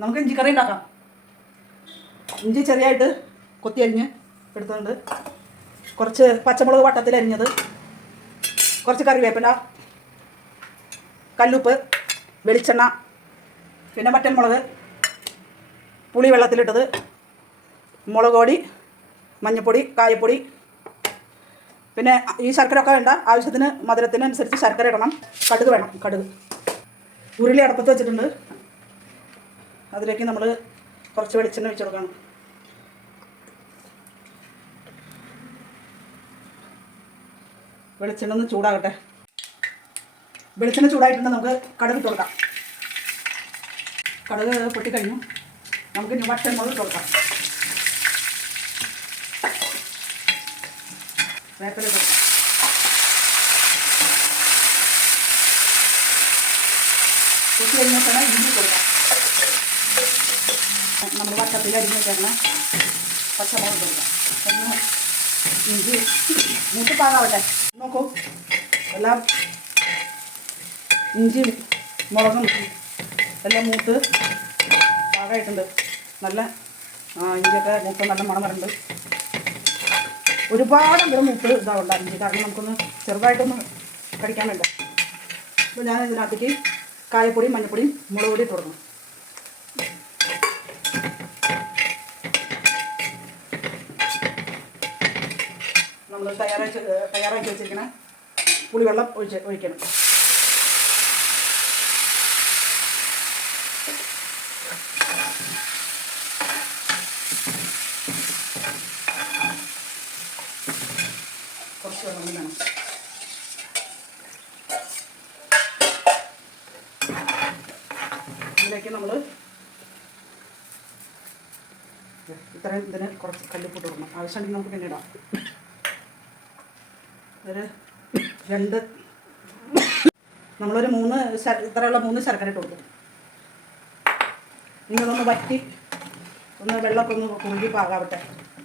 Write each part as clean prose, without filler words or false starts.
നമുക്ക് ഇഞ്ചിക്കറി ഉണ്ടാക്കാം. ഇഞ്ചി ചെറിയായിട്ട് കൊത്തി അരിഞ്ഞ് എടുത്തുകൊണ്ട് കുറച്ച് പച്ചമുളക് വട്ടത്തിൽ അരിഞ്ഞത്, കുറച്ച് കറിവേപ്പില, കല്ലുപ്പ്, വെളിച്ചെണ്ണ, പിന്നെ വറ്റൽമുളക്, പുളി വെള്ളത്തിലിട്ടത്, മുളക് പൊടി, മഞ്ഞൾപ്പൊടി, കായപ്പൊടി, പിന്നെ ഈ ശർക്കര ഒക്കെ വേണ്ട. ആവശ്യത്തിന് മധുരത്തിനനുസരിച്ച് ശർക്കര ഇടണം. കടുക് വേണം. കടുക് ഉരുളി അടപ്പത്ത് വെച്ചിട്ടുണ്ട്. അതിലേക്ക് നമ്മൾ കുറച്ച് വെളിച്ചെണ്ണ ഒഴിച്ച് കൊടുക്കണം. വെളിച്ചെണ്ണ ഒന്ന് ചൂടാകട്ടെ. വെളിച്ചെണ്ണ ചൂടായിട്ടുണ്ട്. നമുക്ക് കടുക് ഇട്ട് കൊടുക്കാം. കടുക് പൊട്ടിക്കഴിഞ്ഞു. നമുക്ക് ഇനി വറ്റൽമുളക് ഇട്ട് കൊടുക്കാം. വേപ്പില ഇട്ട് കൊടുക്കാം. പൊട്ടി കഴിഞ്ഞിട്ടാണ് ഇഞ്ചി കൊടുക്കാം. നമ്മൾ വട്ടത്തിൽ അരിഞ്ഞ് വെച്ചേക്കണം പച്ചമുളക് കൊടുക്കാം. ഒന്ന് ഇഞ്ചി മൂത്ത് പാകാവട്ടെ. നോക്കൂ, എല്ലാം ഇഞ്ചിയും മുളകും എല്ലാം മൂത്ത് പാകമായിട്ടുണ്ട്. നല്ല ഇഞ്ചിയൊക്കെ മൂത്ത് നല്ല മണം വരുന്നുണ്ട്. ഒരുപാടെങ്കിലും മൂത്ത് ഇതാവണ്ട ഇഞ്ചി, കാരണം നമുക്കൊന്ന് ചെറുതായിട്ടൊന്ന് കടിക്കാൻ വേണ്ട. അപ്പോൾ ഞാൻ ഇതിനകത്തേക്ക് കായപ്പൊടിയും മഞ്ഞൾപ്പൊടിയും മുളക് പൊടി ഇട്ട് കൊടുക്കണം. നമ്മൾ തയ്യാറാക്കി വെച്ചിരിക്കണം പുളിവെള്ളം ഒഴിക്കണം. കുറച്ച് വെള്ളം വേണം. ഇതിലേക്ക് നമ്മൾ ഇത്രയും ഇതിന് കുറച്ച് കല്ലുപ്പിട്ട് കൊടുക്കണം. ആവശ്യമുണ്ടെങ്കിൽ നമുക്ക് പിന്നെ ഇടാം. നമ്മളൊരു 3 ഇത്രയുള്ള 3 ശർക്കര ഇട്ട് കൊടുക്കും. ഇതൊന്ന് വറ്റി ഒന്ന് വെള്ളമൊക്കെ ഒന്ന് കുറുകി പാകാവട്ടെ.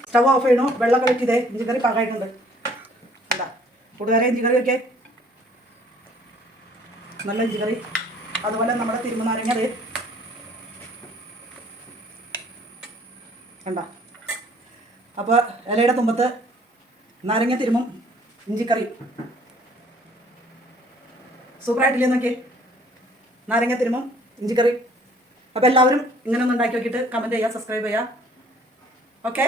സ്റ്റവ് ഓഫ് ചെയ്യണോ. വെള്ളമൊക്കെ വെറ്റിതേ ഇഞ്ചിക്കറി പാകമായിട്ടുണ്ട്. എന്താ കൂട്ടുകാരെ, ഇഞ്ചിക്കറി ഒക്കെ നല്ല ഇഞ്ചിക്കറി. അതുപോലെ നമ്മുടെ തിരുമനാരങ്ങ കണ്ട. അപ്പോൾ ഇലയുടെ തുമ്പത്ത് നാരങ്ങ തിരുമും ഇഞ്ചിക്കറി സൂപ്പറായിട്ടില്ലേ നോക്കിയേ. നാരങ്ങ തിരുമും ഇഞ്ചിക്കറി. അപ്പോൾ എല്ലാവരും ഇങ്ങനെ ഒന്ന് ഉണ്ടാക്കി നോക്കിയിട്ട് കമൻറ്റ് ചെയ്യുക, സബ്സ്ക്രൈബ് ചെയ്യുക. ഓക്കെ.